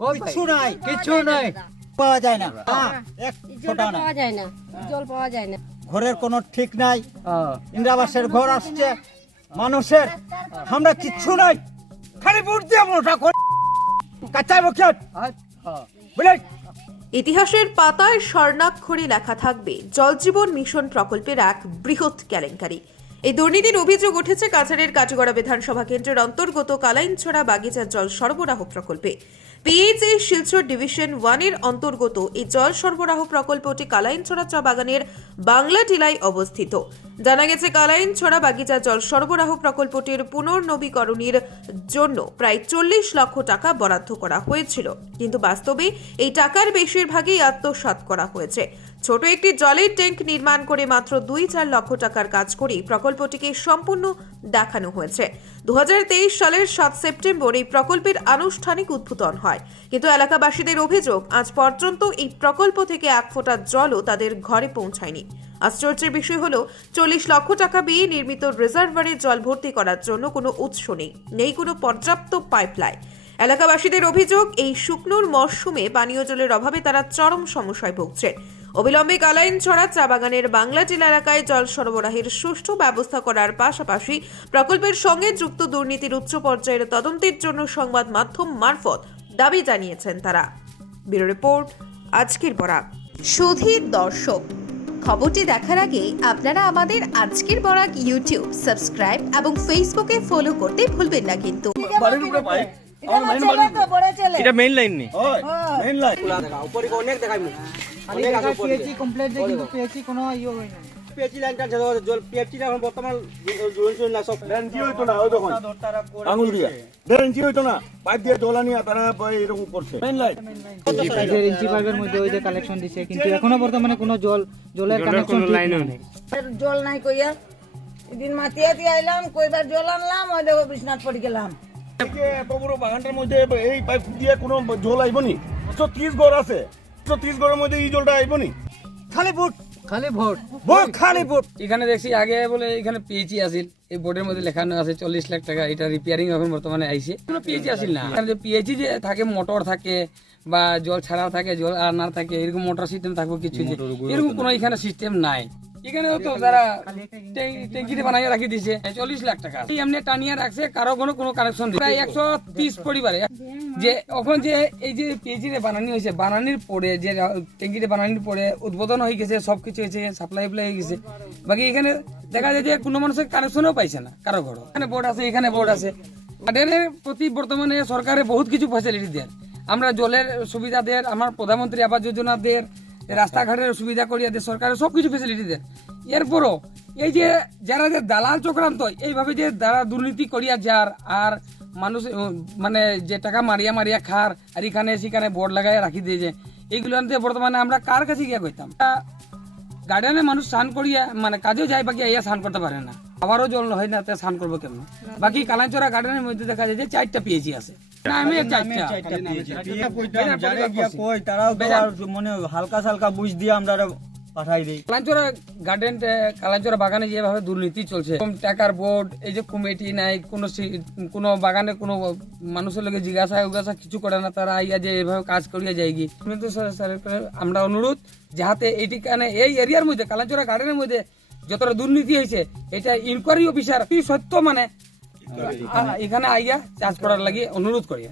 কিচ্ছু নাই কিছু নাই। পাওয়া যায় না। হ্যাঁ, এক ফোঁটা নাই। পাওয়া যায় না জল পাওয়া যায় না। ঘরের কোনো ঠিক নাই। ইন্দ্রাবাসের ঘর আসছে। মানুষের আমরা কিচ্ছু নাই। খালি ভোট দিয়ে মোটা করে কাঁচাই আচ্ছা। বুঝলেন ইতিহাসের পাতায় স্বর্ণাক্ষরে লেখা থাকবে জলজীবন মিশন প্রকল্পের এক বৃহৎ কেলেঙ্কারি। এই দুর্নীতির অভিযোগ উঠেছে কাছাড়ের কাটিগড়া বিধানসভা কেন্দ্রের অন্তর্গত কালাইনছড়া বাগিচার জল সরবরাহ প্রকল্পে। পিএইচএ শিলচর ডিভিশন ওয়ানের অন্তর্গত এই জল সরবরাহ প্রকল্পটি কালাইনছড়া চা বাগানের বাংলা টিলায় অবস্থিত। জানা গেছে, কালাইনছড়া বাগিচা জল সরবরাহ প্রকল্পটির পুনর্নবীকরণের জন্য প্রায় চল্লিশ লক্ষ টাকা বরাদ্দ করা হয়েছিল। কিন্তু বাস্তবে এই টাকার বেশিরভাগই আত্মসাৎ করা হয়েছে। ছোট একটি জলের ট্যাঙ্ক নির্মাণ করে মাত্র দুই চার লক্ষ টাকার কাজ করেই প্রকল্পটিকে সম্পূর্ণ দেখানো হয়েছে। দু হাজার তেইশ সালের সাত সেপ্টেম্বর এই প্রকল্পের আনুষ্ঠানিক উদ্বোধন হয়। কিন্তু এলাকাবাসীদের অভিযোগ, আজ পর্যন্ত এই প্রকল্প থেকে এক ফোঁটা জলও তাদের ঘরে পৌঁছায়নি। আশ্চর্যের বিষয় হলো, চল্লিশ লক্ষ টাকা দিয়ে নির্মিত রিজার্ভারে জল ভর্তি করার জন্য কোনো উৎস নেই নেই কোনো পর্যাপ্ত পাইপলাইন। এলাকাবাসীদের অভিযোগ, এই শুকনোর মরশুমে পানীয় জলের অভাবে তারা চরম সমস্যায় ভুগছে। অবিলম্বে কালাইন ছড়া চা বাগানের বাংলাটিল এলাকায় জল সরবরাহের সুষ্ঠু ব্যবস্থা করার পাশাপাশি প্রকল্পের সঙ্গে যুক্ত দুর্নীতির উচ্চ পর্যায়ের তদন্তের জন্য সংবাদ মাধ্যম মারফত দাবি জানিয়েছেন তারা। ব্যুরো রিপোর্ট আজকের বরাক সুধীর দর্শক খবরটি দেখার আগে আপনারা আমাদের আজকের বরাক ইউটিউব সাবস্ক্রাইব এবং ফেসবুকে ফলো করতে ভুলবেন না কিন্তু। মেইন মেইন লাইন লাইন পেয়েছি কমপ্লেট কিন্তু পেয়েছি কোনো ইয়ে না বেঞ্চি হইতো না ওই দেখুন আঙুল দিয়া। বেঞ্চি হইতো না। পাইপ দিয়ে দোলা নিয়ে তারা এরকম করছে। মেইন লাইন ইঞ্চি পাইপের মধ্যে ওই যে কালেকশন দিছে কিন্তু এখনও বর্তমানে কোনো জল জলের কানেকশন লাইনও নেই। জল নাই কইয়া। এদিন মাতিয়া দিয়ে আইলাম কইবার জল আনলাম ওই দেখো বিশ্বনাথ পড়ে গেলাম। এত বড় বাগানটার মধ্যে এই পাইপ দিয়ে কোনো জল আইব একশো ত্রিশ ঘর আছে। একশো ত্রিশ ঘরের মধ্যে এই জলটা আইব খালি ভোট। খালি ভোট। ভোট খালি ভোট। এখানে দেখছি আগে বলে এখানে পিএইচি এই বোর্ডের মধ্যে লেখানো আছে চল্লিশ লাখ টাকা। এটা রিপেয়ারিং এখন বর্তমানে আইছে। কোনো পিএইচি না। যে পিএইচি যে থাকে মোটর থাকে বা জল ছাড়া থাকে জল আর না থাকে এরকম মোটর সিস্টেম থাকবে কিছু এরকম কোনো এখানে সিস্টেম নাই। এখানে তো বানাই রাখি দিছে, চল্লিশ লাখ টাকা। এমনি রাখছে, কারও কোনো কোনো কানেকশন প্রায় একশো তিরিশ পরিবারে। যে যে এই যে বানানি হয়েছে, বানানির পরে যে ট্যাঙ্কিতে বানানির পরে উদ্বোধন হয়ে গেছে, সবকিছু হয়েছে সাপ্লাই প্লাই হয়ে গেছে। বাকি এখানে দেখা যায় যে কোনো মানুষের কানেকশনও পাইছে না, কারও ঘরও। এখানে বোর্ড আছে, এখানে বোর্ড আছে। প্রতি বর্তমানে সরকারে বহুত কিছু ফ্যাসিলিটি দেয় আমরা জলের সুবিধা দেয় আমার প্রধানমন্ত্রী আবাস যোজনা দেয় রাস্তাঘাটের সুবিধা করিয়া দেয় সরকারের সব কিছু ফেসিলিটি দেয় এরপরও এই যে যারা যে দালাল চক্রান্ত এইভাবে যে যারা দুর্নীতি করিয়া যার আর মানুষ মানে যে টাকা মারিয়া মারিয়া খার আর এখানে সেখানে বোর্ড লাগাই রাখি দিয়ে যে এইগুলো আনতে বর্তমানে আমরা কার কাছে গিয়া কইতাম? গার্ডেনে মানুষ স্নান করিয়া মানে কাজেও যায় বাকি ইয়া স্নান করতে পারে না। আবারও জল হয় না তে স্নান করব কেমন? বাকি কালাঞ্চরা গার্ডেনের মধ্যে দেখা যায় যে চারটা পিএইচি আছে। মনে কালাঞ্চরা বাগানে যেভাবে দুর্নীতি চলছে টাকার বোর্ড এই যে কমিটি নাই কোনো কোনো বাগানে কোনো মানুষের লোকে জিজ্ঞাসা উগাসা কিছু করে না তারা আইয়া যে এভাবে কাজ করিয়া যায় আমরা অনুরোধ যাহাতে এইটি কানে এই এরিয়ার মধ্যে কালাঞ্চরা গার্ডেনের মধ্যে যতটা দুর্নীতি হয়েছে এটা ইনকোয়ারি অফিসার কি সত্য মানে এখানে আইয়া চাষ করার লাগে অনুরোধ করি